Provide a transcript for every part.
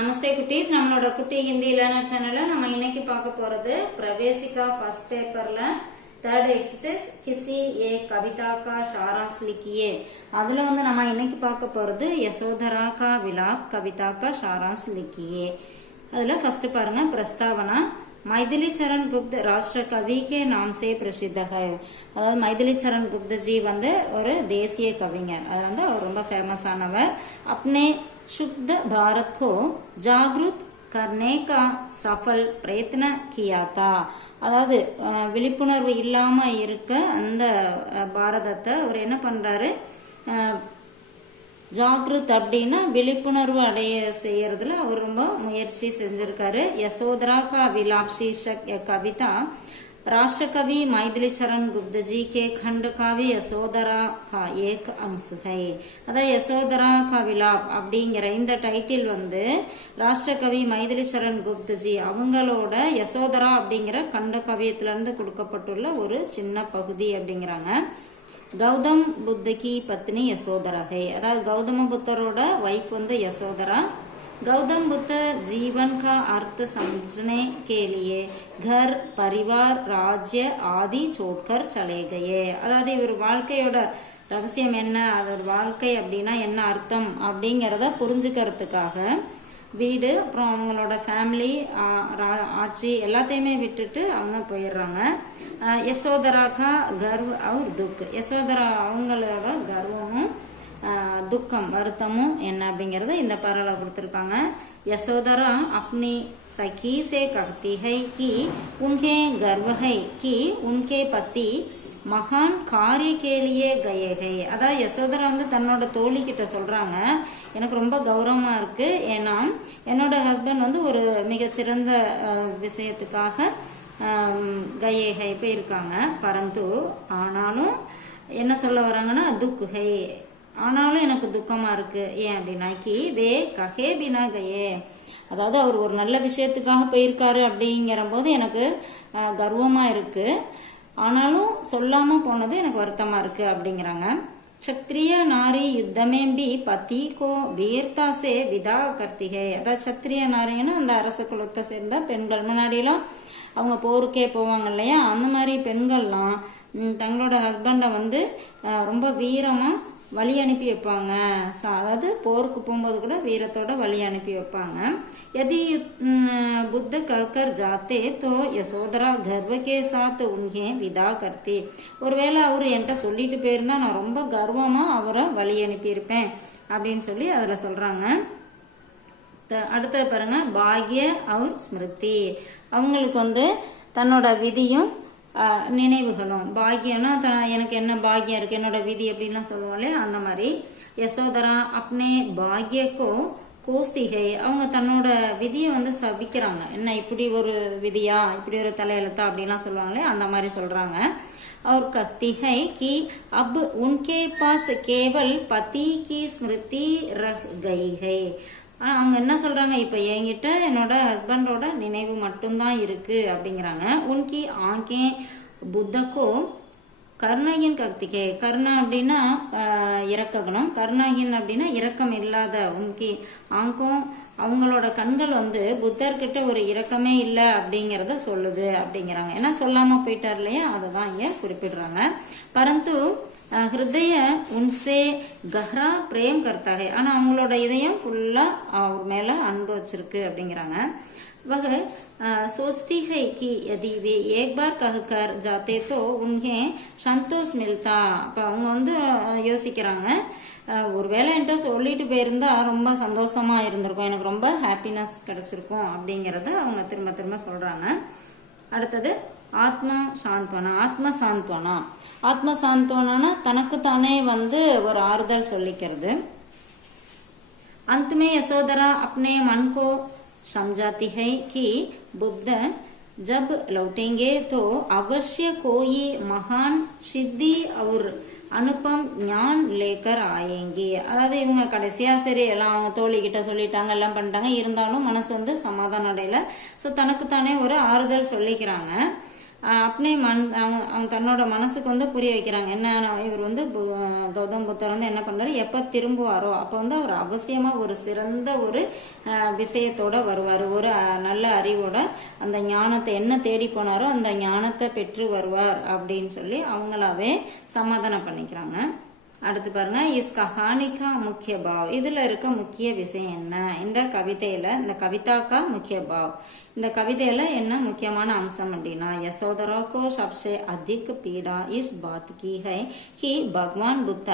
நமஸ்தே குட்டீஸ், நம்மளோட குட்டி ஹிந்தி லேர்னர் சேனல்ல நம்ம இன்னைக்கு பார்க்க போறது प्रवेशिका फर्स्ट पेपरல थर्ड एक्सरसाइज किसी एक कविता का सारांश लिखिए. அதுல வந்து நம்ம இன்னைக்கு பார்க்க போறது यशोधरा का विलाप कविता का सारांश लिखिए. அதுல ஃபர்ஸ்ட் பாருங்க प्रस्तावना. मैथिली चरण गुप्त राष्ट्र कवि के नाम से प्रसिद्ध है. அதாவது मैथिली चरण गुप्त जी வந்து ஒரு தேசிய கவிஞர். அது வந்து அவர் ரொம்ப ஃபேமஸ் ஆனவர். अपने शुद्ध भारत को जागृत करने का सफल प्रयत्न किया था. அதாவது விழிப்புணர்வு இல்லாம இருக்க அந்த பாரதத்தை அவர் என்ன பண்றாரு, ஜாகிருத் அப்படின்னா விழிப்புணர்வு அடைய செய்யறதுல அவர் ரொம்ப முயற்சி செஞ்சிருக்காரு. யசோதரா கா விலாப் शीर्षक कविता राष्ट्र कवि मैथिली चरण गुप्त जी के खंड काव्य यशोधरा का एक अंश है. அதாவது யசோதரா கா விலாப் அப்படிங்கிற இந்த டைட்டில் வந்து ராஷ்டிர கவி மைதிலி சரண் குப்த் ஜி அவங்களோட யசோதரா அப்படிங்கிற கண்ட கவியத்திலிருந்து கொடுக்கப்பட்டுள்ள ஒரு சின்ன பகுதி அப்படிங்கிறாங்க. கௌதம் புத்த की पत्नी यशोधरा है. அதாவது கௌதம புத்தரோட வைஃப் வந்து யசோதரா. गौतम बुद्ध जीवन का अर्थ समझने के लिए घर परिवार राज्य आदि छोड़कर चले गए. அதாவது இவர் வாழ்க்கையோட ரகசியம் என்ன, அதோட வாழ்க்கை அப்படின்னா என்ன அர்த்தம் அப்படிங்கிறத புரிஞ்சுக்கிறதுக்காக வீடு அப்புறம் அவங்களோட ஃபேமிலி ஆட்சி எல்லாத்தையுமே விட்டுட்டு அவங்க போயிடுறாங்க. யசோதராக்கா கர்வ் அவர் துக். யசோதரா அவங்களோட கர்வமும் दुखम வருத்தமும் என்ன அப்படிங்கறத இந்த பாரால கொடுத்திருக்காங்க. यशोधरा अपनी सखी से कहती है कि उन्हें गर्व है कि उनके पति महान कार्य के लिए गए हैं. அதாவது யசோதரா வந்து தன்னோட தோழி கிட்ட சொல்றாங்க, எனக்கு ரொம்ப கௌரவமா இருக்கு, ஏன்னா என்னோட ஹஸ்பண்ட் வந்து ஒரு மிகச்சிறந்த விஷயத்துக்காக கயே ஹை போயிருக்காங்க. பரந்து ஆனாலும் என்ன சொல்ல வராங்கன்னா துக் ஹை, ஆனாலும் எனக்கு துக்கமா இருக்கு. ஏன் அப்படின்னா கி வே கஹே பினா கயே, அதாவது அவர் ஒரு நல்ல விஷயத்துக்காக போயிருக்காரு அப்படிங்கிற போது எனக்கு கர்வமா இருக்கு, ஆனாலும் சொல்லாம போனது எனக்கு வருத்தமா இருக்கு அப்படிங்கிறாங்க. क्षत्रिय नारी युद्ध में भी पति को वीरता से विदा करती है. அதாவது சத்திரிய நாரின்னா அந்த அரச குலத்தை சேர்ந்த பெண்கள். முன்னாடியெல்லாம் அவங்க போருக்கே போவாங்க இல்லையா, அந்த மாதிரி பெண்கள்லாம் தங்களோட ஹஸ்பண்டை வந்து ரொம்ப வீரமா வழி அனுப்பி வைப்பாங்க. அதாவது போருக்கு போகும்போது கூட வீரத்தோட வழி அனுப்பி வைப்பாங்க. यदि बुद्ध कहकर जाते तो यशोधरा गर्व के साथ उन्हें विदा करती. ஒருவேளை அவர் என்கிட்ட சொல்லிட்டு போயிருந்தா நான் ரொம்ப கர்வமா அவரை வழி அனுப்பியிருப்பேன் அப்படின்னு சொல்லி அதுல சொல்றாங்க. அடுத்தது பாருங்க, பாக்ய அவர் ஸ்மிருதி. அவங்களுக்கு வந்து தன்னோட விதியும் நினைவுகளும். பாக்கியம்னா எனக்கு என்ன பாக்கியம் இருக்கு, என்னோட விதி அப்படின்லாம் சொல்லுவோம்ல, அந்த மாதிரி யசோதரா அப்னே பாக்யக்கோ கோஸ்திகை, அவங்க தன்னோட விதியை வந்து சபிக்கிறாங்க. என்ன இப்படி ஒரு விதியா, இப்படி ஒரு தலையெழுத்தா அப்படின்லாம் சொல்லுவாங்களே, அந்த மாதிரி சொல்றாங்க. और कहती है कि अब उनके पास केवल पति की स्मृति रह गई है. அவங்க என்ன சொல்றாங்க, இப்ப என்கிட்ட என்னோட ஹஸ்பண்டோட நினைவு மட்டும்தான் இருக்கு அப்படிங்கிறாங்க. உன்கி ஆங்கே புத்தக்கோ கர்ணகின் கர்த்திகே. கர்ணா அப்படின்னா இரக்ககுணம், கர்ணகின் அப்படின்னா இரக்கம் இல்லாத. உன்கி ஆங்கும் அவங்களோட கண்கள் வந்து புத்தர்கிட்ட ஒரு இரக்கமே இல்லை அப்படிங்கிறத சொல்லுது அப்படிங்கிறாங்க. ஏன்னா சொல்லாம போயிட்டார் இல்லையா, அதை தான் இங்க குறிப்பிடுறாங்க. பரந்து ஹிருதய உன்சே கஹ்ரா பிரேம் கர்த்தா ஹை. ஆனா அவங்களோட இதயம் ஃபுல்லா அவர் மேல அன்பு வச்சிருக்கு அப்படிங்கிறாங்க. वह सोचती है कि यदि वे एक बार कहकर जाते तो उन्हें संतोष मिलता. அப்ப அவங்க வந்து யோசிக்கிறாங்க, ஒருவேளை என்கிட்ட சொல்லிட்டு போயிருந்தா ரொம்ப சந்தோஷமா இருந்திருக்கும், எனக்கு ரொம்ப ஹாப்பினஸ் கிடைச்சிருக்கும் அப்படிங்கறத அவங்க திரும்ப திரும்ப சொல்றாங்க. அடுத்தது ஆத்மா சாந்தோனா. ஆத்ம சாந்தோனா. ஆத்ம சாந்தோனா தனக்கு தானே வந்து ஒரு ஆறுதல் சொல்லிக்கிறது. अंत में यशोधरा अपने मन को समझाती है कि बुद्ध जब लौटेंगे तो अवश्य कोई महान सिद्धि और அனுப்பம் ஞான் லேக்கர் ஆயேங்கி. அதாவது இவங்க கடைசியா சரி எல்லாம் அவங்க தோழி கிட்ட சொல்லிட்டாங்க, எல்லாம் பண்ணிட்டாங்க, இருந்தாலும் மனசு வந்து சமாதானம் அடையல. ஸோ தனக்குத்தானே ஒரு ஆறுதல் சொல்லிக்கிறாங்க. அப்படியே அவன் தன்னோட மனசுக்கு வந்து புரிய வைக்கிறாங்க. என்ன, இவர் வந்து கௌதம் புத்தர் வந்து என்ன பண்றாரு, எப்போ திரும்புவாரோ அப்போ வந்து அவர் அவசியமா ஒரு சிறந்த ஒரு விஷயத்தோட வருவார், ஒரு நல்ல அறிவோட அந்த ஞானத்தை என்ன தேடி போனாரோ அந்த ஞானத்தை பெற்று வருவார் அப்படின்னு சொல்லி அவங்களாவே சமாதானம் பண்ணிக்கிறாங்க. அடுத்து பாருங்க, இஸ் கஹானிகா முக்கிய பாவ், இதுல இருக்க முக்கிய விஷயம் என்ன, இந்த கவிதையில, இந்த கவிதாக்கா முக்கிய பாவ், இந்த கவிதையில என்ன முக்கியமான அம்சம் அப்படின்னா, யசோதரா को सबसे अधिक पीड़ा इस बात की है कि भगवान बुद्ध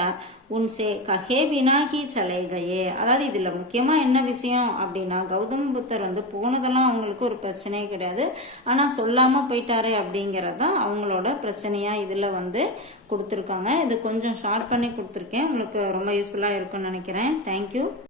उनसे कहे बिना ही चले गए. அதாவது இதுல முக்கியமா என்ன விஷயம் அப்படின்னா, கௌதம புத்தர் வந்து போனதெல்லாம் அவங்களுக்கு ஒரு பிரச்சனையே கிடையாது, ஆனா சொல்லாம போயிட்டாரு அப்படிங்கறது தான் அவங்களோட பிரச்சனையா இதுல வந்து கொடுத்துருக்காங்க. இது கொஞ்சம் ஷார்ட் பண்ணி கொடுத்துருக்கேன், உங்களுக்கு ரொம்ப யூஸ்ஃபுல்லா இருக்கும்னு நினைக்கிறேன். தேங்க்யூ.